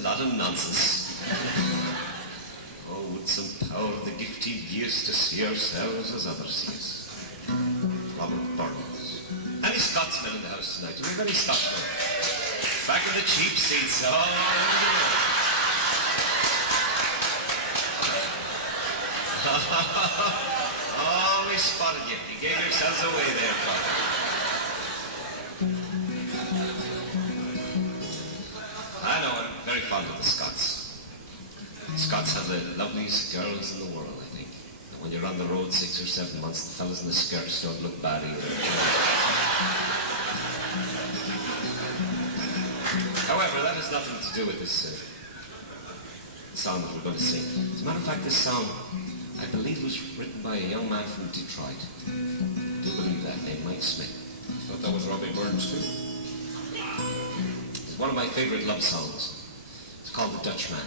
a lot of nonsense. Oh, with some power the gift he gives to see ourselves as others see us. Robert Burns. Any Scotsmen in the house tonight? Do we have any Scotsmen? Back in the cheap seats. Oh, we spotted you. You gave yourselves away there, Father. I know, I'm very fond of the Scots. The Scots have the loveliest girls in the world, I think. And when you're on the road 6 or 7 months, the fellas in the skirts don't look bad either. However, that has nothing to do with this song that we're going to sing. As a matter of fact, this song, I believe, was written by a young man from Detroit. I do believe that, named Mike Smith. I thought that was Robbie Burns too. It's one of my favourite love songs. It's called The Dutchman.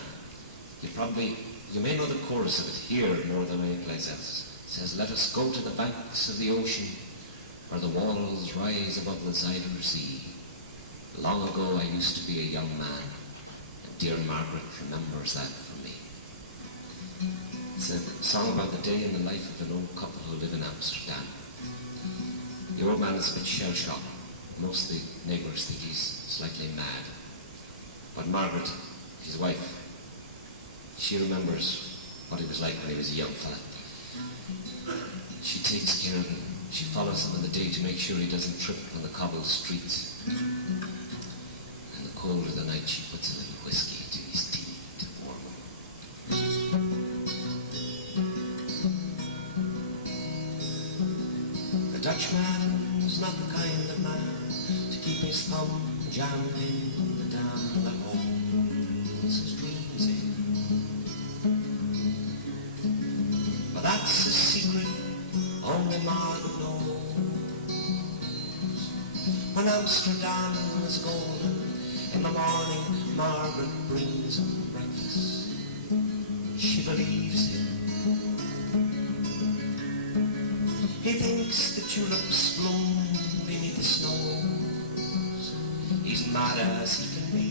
You may know the chorus of it here more than any place else. It says, "Let us go to the banks of the ocean, where the walls rise above the Zuyder Sea. Long ago I used to be a young man, and dear Margaret remembers that for me." It's a song about the day in the life of an old couple who live in Amsterdam. The old man is a bit shell-shocked. Most of the neighbours think he's slightly mad. But Margaret, his wife, she remembers what he was like when he was a young fella. She takes care of him. She follows him in the day to make sure he doesn't trip on the cobbled streets. In the cold of the night, she puts a little whiskey into his tea to warm him. The Dutchman's not the kind of man to keep his thumb jammed in the dam that holds his dreams in. But that's a secret only Margaret knows. When Amsterdam is golden, in the morning Margaret brings him breakfast. She believes him. He thinks the tulips bloom beneath the snows. He's mad as he can be,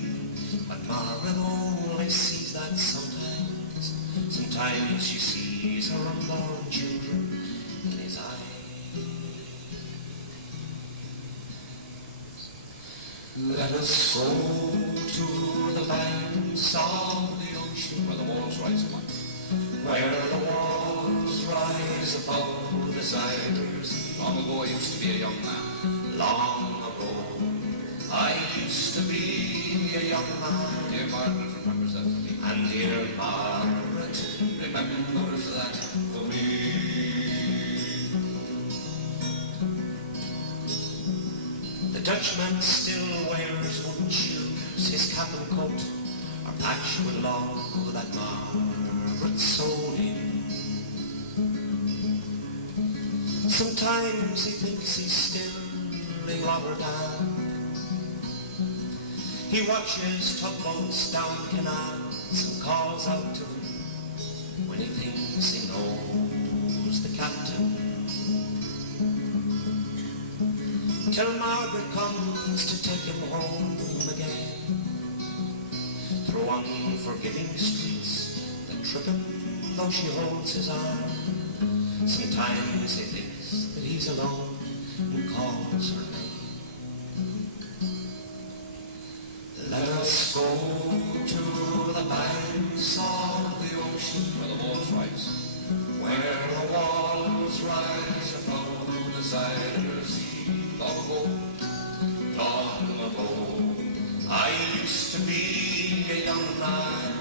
but Margaret only sees that sometimes. Sometimes she sees her unborn children in his eyes. Let us go to the banks of the ocean, Where the walls rise above. where the walls rise above the Zuyder Sea. Long ago I used to be a young man. Long ago, I used to be a young man, Dear Margaret remembers that for me. and dear Margaret Remembers that for me. The Dutchman still wears wooden shoes. His cap and coat are patched with law that Margaret sewed in. Sometimes he thinks he's still in Rotterdam. He watches tugboats down canals and calls out to them when he thinks he knows the captain. Till Margaret comes to take him home again, through unforgiving streets that trip him though she holds his arm. Sometimes he thinks that he's alone and calls her name. Let us go to the banks of the ocean, Where the walls rise. where the walls rise above the Zuyder Sea. Long ago, I used to be a young man,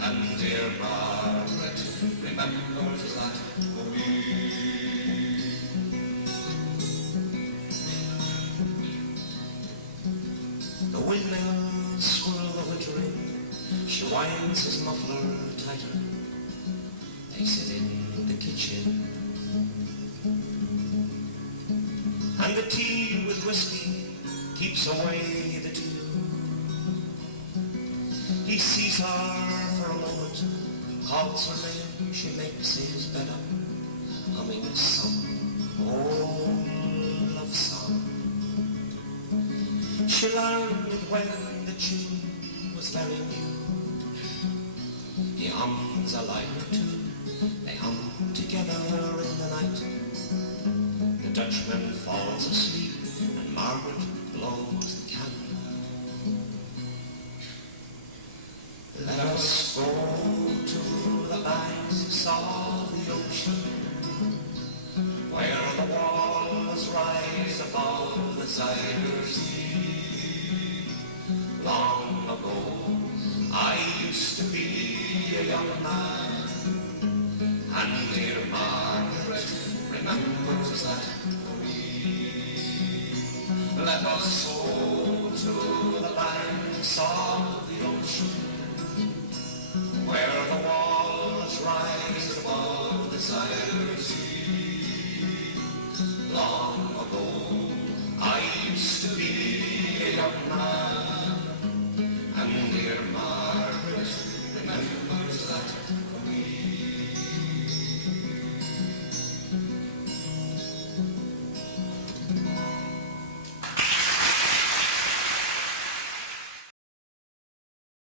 and dear Margaret remembers that for me. The windmills swirl the winter in. She winds his muffler tighter. They sit in the kitchen, and the tea with whiskey keeps away the dew. He sees her for a moment, calls her name, she makes his bed up, humming some old love song. She learned it when the tune was it's very new. He hums a line or two, they hum together in the night. The Dutchman falls asleep and Margaret blows the candle. Let us go to the banks of the ocean, where the walls rise above the Zuyder Sea. Long ago, I used to be a young man, and dear Margaret remembers that for me. Let us go to the banks of the ocean, where the walls rise above the Zuyder Sea. Long ago, I used to be a young man,